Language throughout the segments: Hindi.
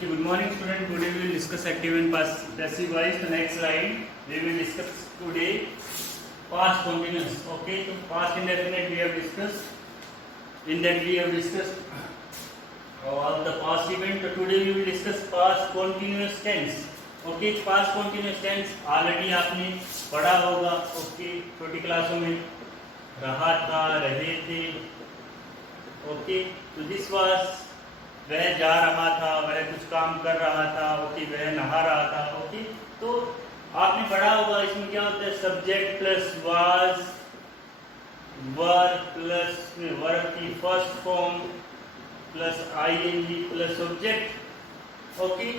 Okay, good morning student. Today we will discuss active and passive voice. The next slide we will discuss today past continuous. Okay, so past indefinite we have discussed. In that we have discussed all the past event. So today we will discuss past continuous tense. Okay, past continuous tense already आपने पढ़ा होगा. Okay, छोटी क्लासों में रहा था, रहे थे. Okay, so this was वह जा रहा था, वह कुछ काम कर रहा था. ओके, वह नहा रहा था. ओके, तो आपने पढ़ा होगा इसमें क्या होता है, subject plus was, verb plus verb की first form plus ING plus object. Okay,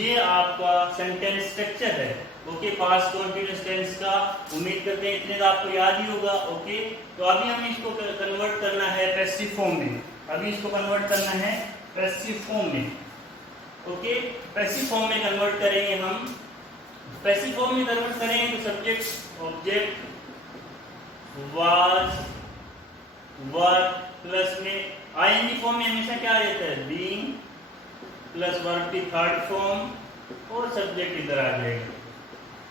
ये आपका सेंटेंस स्ट्रक्चर है. ओके, पास्ट कंटीन्यूअस टेंस का. उम्मीद करते हैं इतने तो आपको याद ही होगा. ओके, तो अभी हमें इसको कन्वर्ट करना है पैसिव फॉर्म में. अभी इसको कन्वर्ट करना है पैसिव फॉर्म में. ओके, पैसिव फॉर्म में कन्वर्ट करेंगे हम. पैसिव फॉर्म में कन्वर्ट करेंगे तो subject object was verb plus में आईएनजी फॉर्म में हमेशा क्या रहता है, बीइंग प्लस वर्ब की थर्ड फॉर्म और सब्जेक्ट इधर आ जाएगा.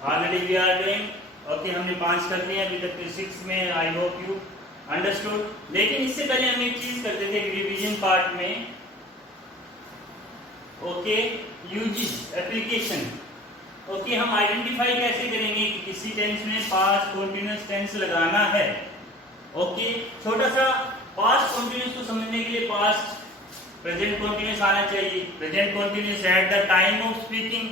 Already we are doing. Okay, हमने 5 कर दिए अभी तक. 6 में आई होप यू अंडरस्टूड. लेकिन इससे पहले हम एक चीज करते थे रिवीजन पार्ट में. Okay, uses application. ओके, हम आइडेंटिफाई कैसे करेंगे कि किसी टेंस में पास्ट कंटीन्यूअस टेंस लगाना है. ओके, छोटा सा पास्ट कंटीन्यूअस को समझने के लिए पास्ट प्रेजेंट कंटीन्यूअस आना चाहिए. Present continuous at the time of speaking.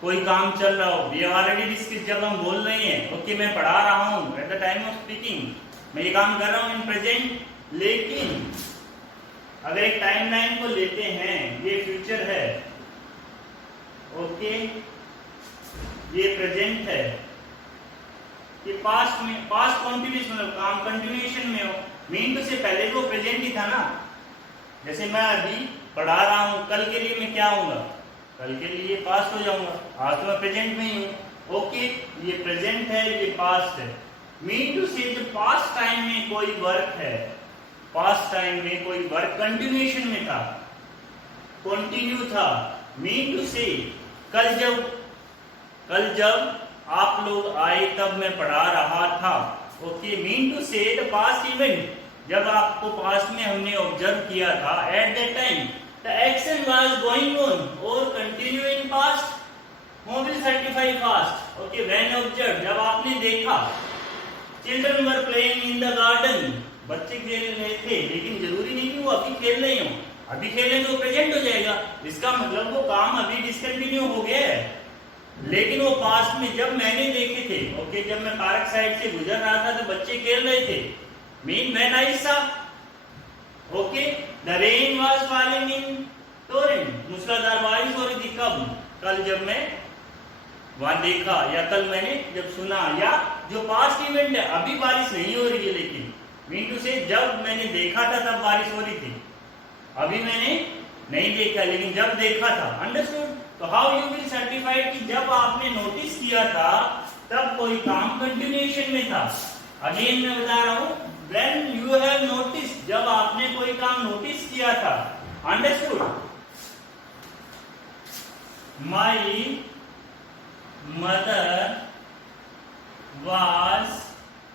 कोई काम चल रहा हो, वी ऑलरेडी डिस्कस. जब हम बोल रहे हैं ओके, मैं पढ़ा रहा हूं at the time of speaking, मैं ये काम कर रहा हूं इन प्रेजेंट. लेकिन अगर एक टाइमलाइन को लेते हैं, ये फ्यूचर है. ओके, ये प्रेजेंट है. ये पास्ट में, पास्ट कंटिन्यूअस मतलब काम कंटिन्यूएशन में हो. मीन टू से पहले तो प्रेजेंट ही था ना. जैसे मैं अभी पढ़ा रहा हूं, कल के लिए मैं क्या होऊंगा, कल के लिए पास्ट हो जाऊंगा. आज तो मैं प्रेजेंट में ही हूं. ओके, ये प्रेजेंट है, ये पास्ट है. मीन टू से जब पास्ट टाइम में कोई वर्क है, पास्ट टाइम में कोई वर्क कंटिन्यूएशन में था, कंटिन्यू था. मीन टू से कल जब आप लोग आए तब मैं पढ़ा रहा था. Okay, mean to say the past event, जब आपको पास्ट में हमने ऑब्जर्व किया था, at that time the action was going on और continue in past. Mobile certify past. Okay, when observe, जब आपने देखा. Children were playing in the garden, बच्चे खेल रहे थे. लेकिन जरूरी नहीं कि वो अभी खेल रहे हो. अभी खेलेंगे तो प्रेजेंट हो जाएगा. इसका मतलब वो काम अभी डिसकंटिन्यू हो गया है. लेकिन वो पास्ट में जब मैंने देखे थे. ओके, जब मैं पार्क साइड से गुजर रहा था तो बच्चे खेल रहे थे. Mean when I saw. Okay, the rain was falling in Torrent, मूसलाधार बारिश हो रही थी. कब, कल जब मैं वहां देखा, या कल मैंने जब सुना. या जो पास्ट इवेंट है, अभी बारिश नहीं हो रही है, लेकिन मीन टू से जब मैंने देखा था तब बारिश हो रही थी. अभी मैंने नहीं देखा, लेकिन जब देखा था. अंडरस्टूड. तो हाउ यू विल सर्टिफाई कि जब आपने नोटिस किया था तब कोई काम कंटिन्यूएशन में था. अगेन मैं बता रहा हूं, व्हेन यू हैव नोटिस, जब आपने कोई काम नोटिस किया था. Understood. My mother was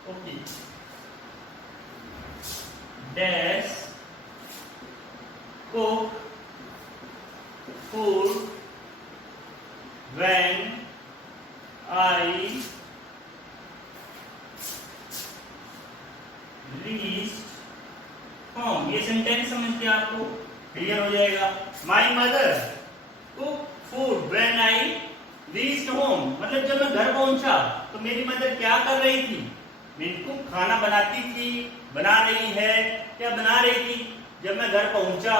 okay dash cook food when I reached home. ये सेंटेंस समझ के आपको क्लियर हो जाएगा. My mother cook food when I reached home, मतलब जब मैं घर पहुंचा तो मेरी मदर क्या कर रही थी. मीन कुक, खाना बनाती थी, बना रही है, क्या बना रही थी जब मैं घर पहुंचा.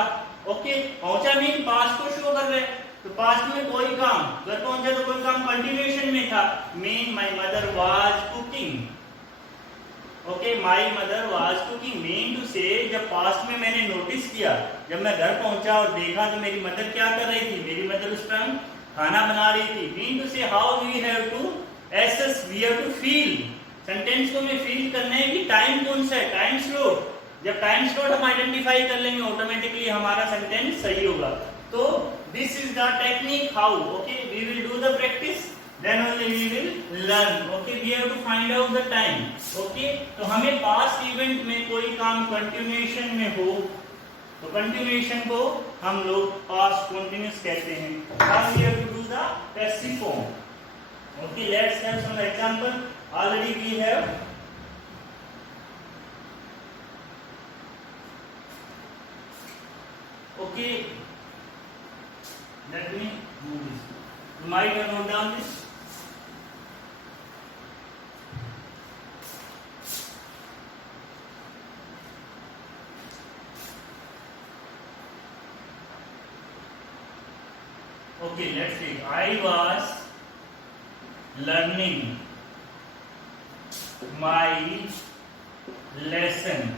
ओके, पहुंचा मीन पास्ट को शो कर रहे. तो पास्ट में कोई काम, घर पहुंचा तो कोई काम कंटिन्यूएशन में था. Mean my mother was cooking. Okay, my mother was cooking. Mean to say जब पास्ट में मैंने नोटिस किया, जब मैं घर पहुंचा और देखा तो मेरी मदर क्या कर रही थी, मेरी मदर उस टाइम खाना बना रही थी. Mean to say how we have to assess, we have to feel. Sentence को हमें फील करना है कि टाइम कौन सा है, टाइम स्लॉट. जब टाइम स्लॉट हम आइडेंटिफाई कर लेंगे ऑटोमेटिकली हमारा सेंटेंस सही होगा. तो this is the technique how, okay, we will do the practice, then only we will learn, okay, we have to find out the time, okay। तो हमें पास्ट इवेंट में कोई काम कंटिन्यूएशन में हो तो कंटिन्यूएशन को हम लोग पास्ट कंटिन्यूअस कहते हैं। now we have to do the passive form, okay, let's have some example, already we have, okay, let me move this, you might have note down this, okay, let's see, I was learning my lesson,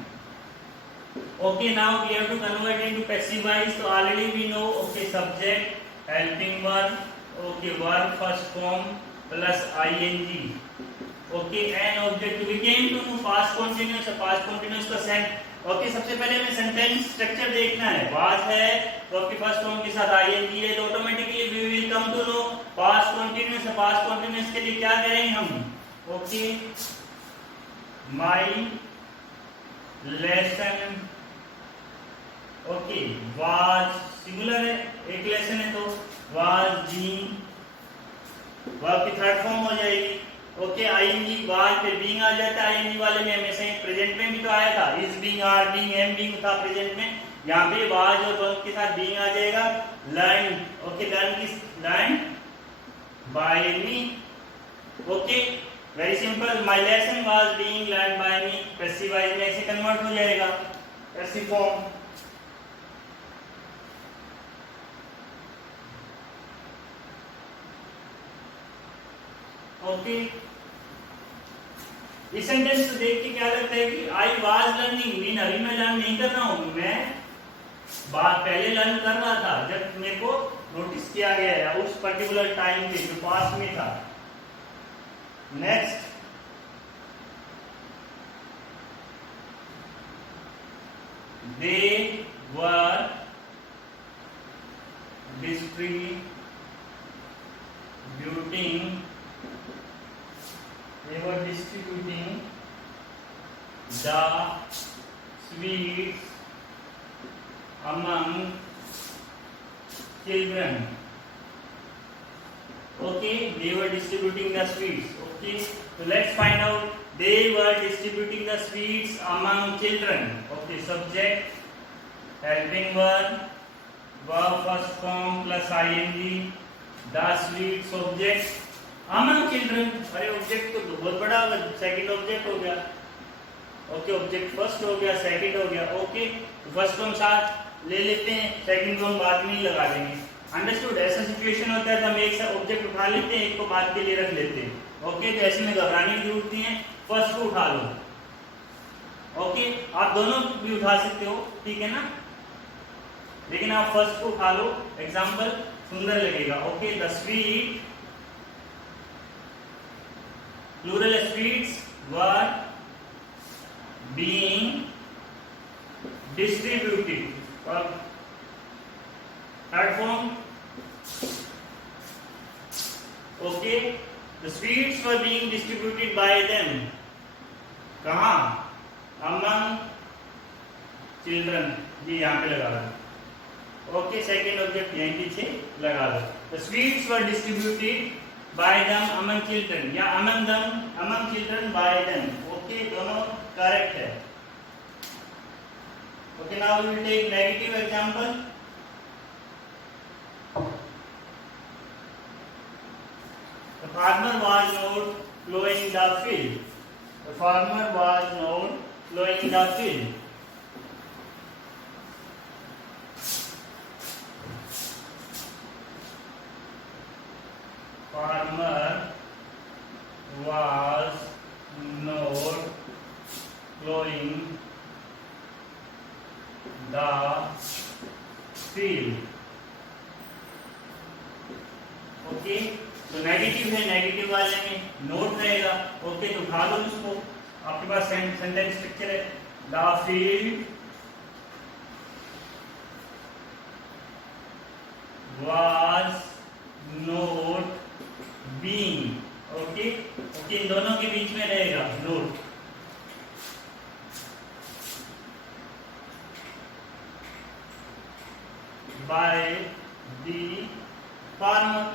okay, now we have to convert into passive voice, so already we know, okay, subject, helping verb, okay, verb first form plus ing, okay, and object, we came to know past continuous का सेंट, ओके, सबसे पहले हमें सेंटेंस स्ट्रक्चर देखना है, वाज है तो आपके फर्स्ट फॉर्म के साथ आईएनजी है, तो automatically we will come to know past continuous है, पास्ट कंटीन्यूअस के लिए क्या करेंगे हम, okay, my lesson, okay, was singular है, एक लेसन है तो वाज बीइंग, वर्ब की थर्ड फॉर्म हो जाएगी, ओके, आईएनजी वाज पे बीइंग आ जाता है, आईएनजी वाले में हमेशा प्रेजेंट में भी तो आया था, is being, are being, am being था प्रेजेंट में, यहाँ पे वाज और वर्ब के साथ बीइंग आ जाएगा, learn, okay, learn by me, okay, very simple, my lesson was being learn by me, passive voice में ऐसे कन्वर्ट हो जाएगा, पैसिव फॉर्म, ओके। इस सेंटेंस को देख के क्या लगता है कि आई वाज लर्निंग, मीन अभी मैं लर्न नहीं कर रहा हूं, मैं बात पहले लर्न कर रहा था जब मेरे को नोटिस किया गया है उस पर्टिकुलर टाइम पे जो पास में था। Next, they were distributing the sweets among children, okay, they were distributing the sweets, okay, so let's find out, they were distributing the sweets among children, okay, subject, helping verb, verb first form plus ing, the sweets object, among children, अरे ऑब्जेक्ट तो बहुत बड़ा होगा, सेकंड ऑब्जेक्ट हो गया, ओके, ऑब्जेक्ट फर्स्ट हो गया, सेकंड हो गया, ओके, फर्स्ट को हम साथ ले लेते हैं, सेकंड को हम बाद में ही लगा देंगे, अंडरस्टूड। ऐसा सिचुएशन होता है तो हम एक साथ ऑब्जेक्ट उठा लेते हैं, एक को बाद के लिए रख लेते हैं, ओके, तो ऐसे में घबराने की जरूरत नहीं है, फर्स्ट को उठा लो, ओके, आप दोनों भी उठा सकते हो, ठीक है ना, लेकिन आप फर्स्ट को उठा लो, एग्जाम्पल सुंदर लगेगा, okay, the sweet, plural sweets were being distributed, or third form, okay, the sweets were being distributed by them, कहाँ, among children, ये यहाँ पे लगा दो, ओके, सेकेंड ऑब्जेक्ट यहीं पीछे लगा दो, the sweets were distributed by them among children, या among them, among children by them, okay, दोनों करेक्ट है, okay, now we will take negative example, the farmer was not plowing the field, the farmer was not plowing the field, farmer was not plowing the field, okay, तो नेगेटिव है, नेगेटिव वाले में नोट रहेगा, ओके, तो उठा लो उसको, आपके पास सेंटेंस स्ट्रक्चर है, the field was not being, okay okay, इन दोनों के बीच में रहेगा not. by the farmer,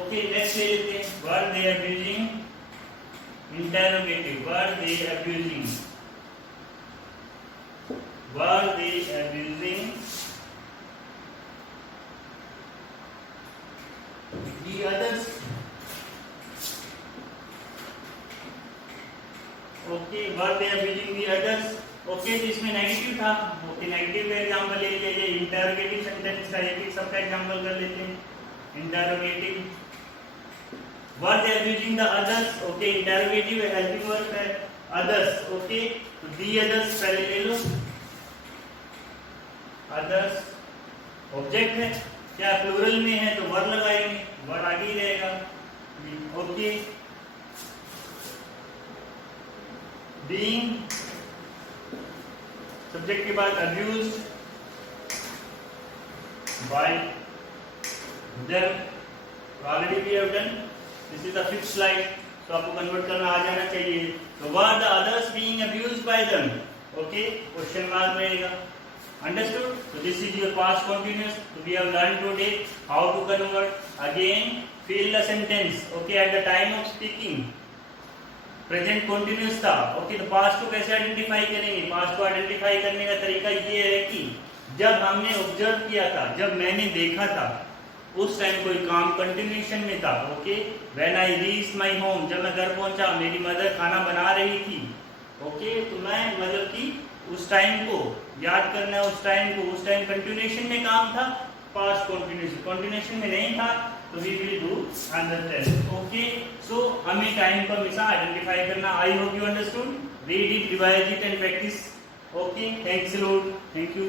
okay next ले लेते हैं, were they abusing, interrogative, were they abusing, were they abusing the others, okay were they abusing the others, okay तो इसमें नेगेटिव था, ओके नेगेटिव का एग्जांपल ले लिया, ये इंटरोगेटिव सेंटेंस का एक सबका एग्जांपल कर लेते हैं। Interrogative, were they abusing the others, okay interrogative helping verb है अदर्स, ओके तो दी अदर्स पहले ले लो, अदर्स ऑब्जेक्ट है, क्या प्लूरल में है तो वर लगाएंगे, वर आगे ही रहेगा, ओके बीइंग सब्जेक्ट के बाद abused by them, already we have done, this is the fifth slide, तो आपको कन्वर्ट करना आ जाना चाहिए। तो were the others being abused by them, okay question mark रहेगा, understood? So this is your past continuous. So we have learned today how to convert. Again fill the sentence, okay, at the time of speaking present continuous था, ओके तो पास्ट को कैसे आइडेंटिफाई करेंगे? पास्ट को आइडेंटिफाई करने का तरीका ये है कि जब हमने ऑब्जर्व किया था, जब मैंने देखा था, उस टाइम कोई काम कंटिन्यूएशन में था, okay when I reached my home, जब मैं घर पहुंचा मेरी मदर खाना बना रही थी, ओके तो मैं मतलब कि उस टाइम को याद करना है, उस टाइम को, उस टाइम कंटिन्यूएशन में काम था, पास्ट कंटिन्यूएशन, कंटिन्यूएशन में नहीं था तो we will do understand, okay so हमें टाइम को हमेशा आइडेंटिफाई करना। I hope you understood, read it, revise it and practise, okay thanks a lot, thank you.